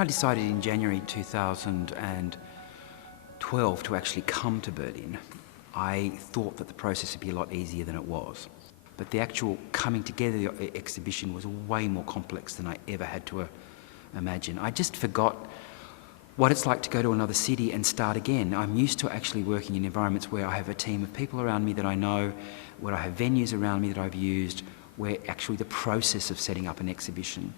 I decided in January 2012 to actually come to Berlin, I thought that the process would be a lot easier than it was. But the actual coming together of the exhibition was way more complex than I ever had to imagine. I just forgot what it's like to go to another city and start again. I'm used to actually working in environments where I have a team of people around me that I know, where I have venues around me that I've used, where actually the process of setting up an exhibition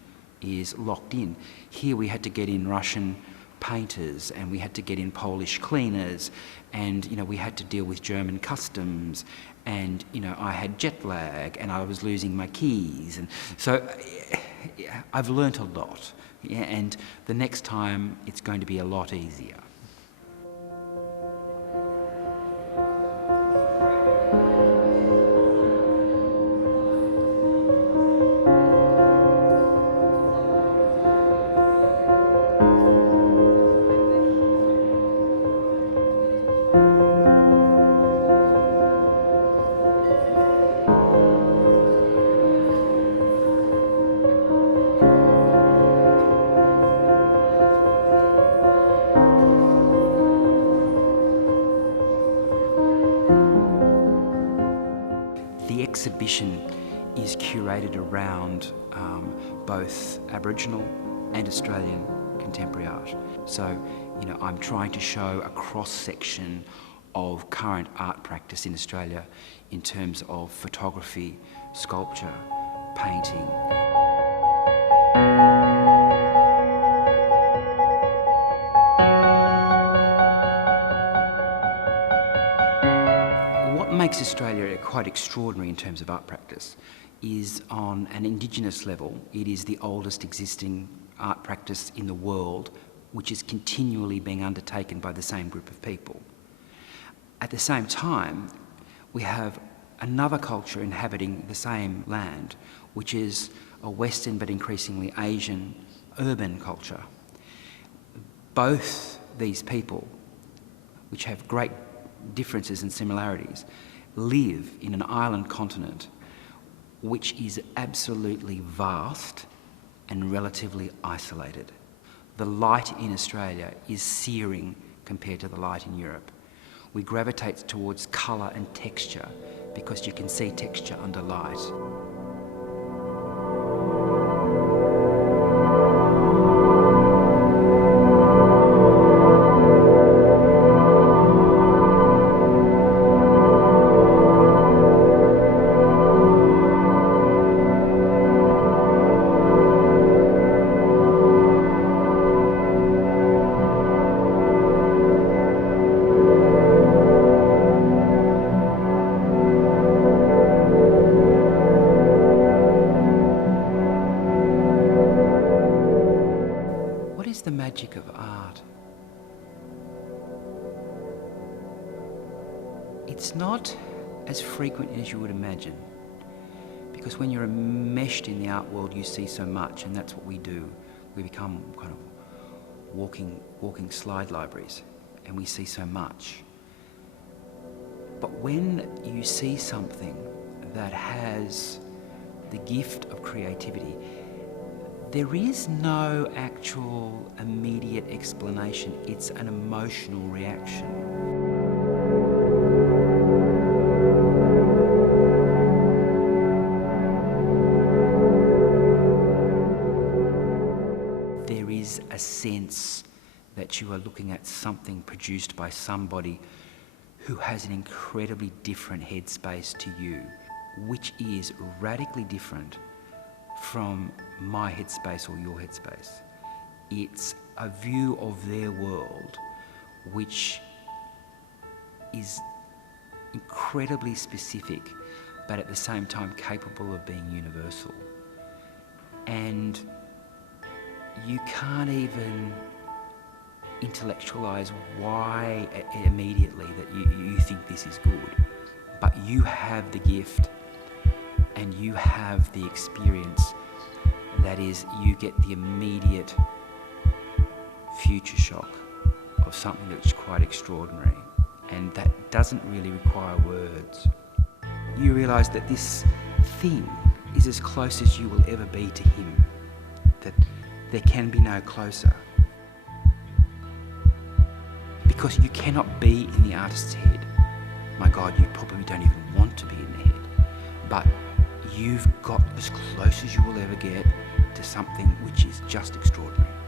is locked in. Here we had to get in Russian painters, and we had to get in Polish cleaners, and we had to deal with German customs, and I had jet lag, and I was losing my keys, and so I've learnt a lot, and the next time it's going to be a lot easier. The exhibition is curated around both Aboriginal and Australian contemporary art. So, I'm trying to show a cross-section of current art practice in Australia in terms of photography, sculpture, painting. What makes Australia quite extraordinary in terms of art practice is, on an Indigenous level, it is the oldest existing art practice in the world, which is continually being undertaken by the same group of people. At the same time, we have another culture inhabiting the same land, which is a Western but increasingly Asian urban culture. Both these people, which have great differences and similarities, live in an island continent which is absolutely vast and relatively isolated. The light in Australia is searing compared to the light in Europe. We gravitate towards colour and texture because you can see texture under light. What is the magic of art? It's not as frequent as you would imagine, because when you're enmeshed in the art world, you see so much, and that's what we do. We become kind of walking slide libraries, and we see so much. But when you see something that has the gift of creativity, there is no actual immediate explanation. It's an emotional reaction. There is a sense that you are looking at something produced by somebody who has an incredibly different headspace to you, which is radically different from my headspace or your headspace. It's a view of their world which is incredibly specific, but at the same time capable of being universal. And you can't even intellectualize why immediately that you think this is good, but you have the gift and you have the experience. That is, you get the immediate future shock of something that's quite extraordinary, and that doesn't really require words. You realise that this thing is as close as you will ever be to him, that there can be no closer. because you cannot be in the artist's head. My God, you probably don't even want to be in their head. But you've got as close as you will ever get to something which is just extraordinary.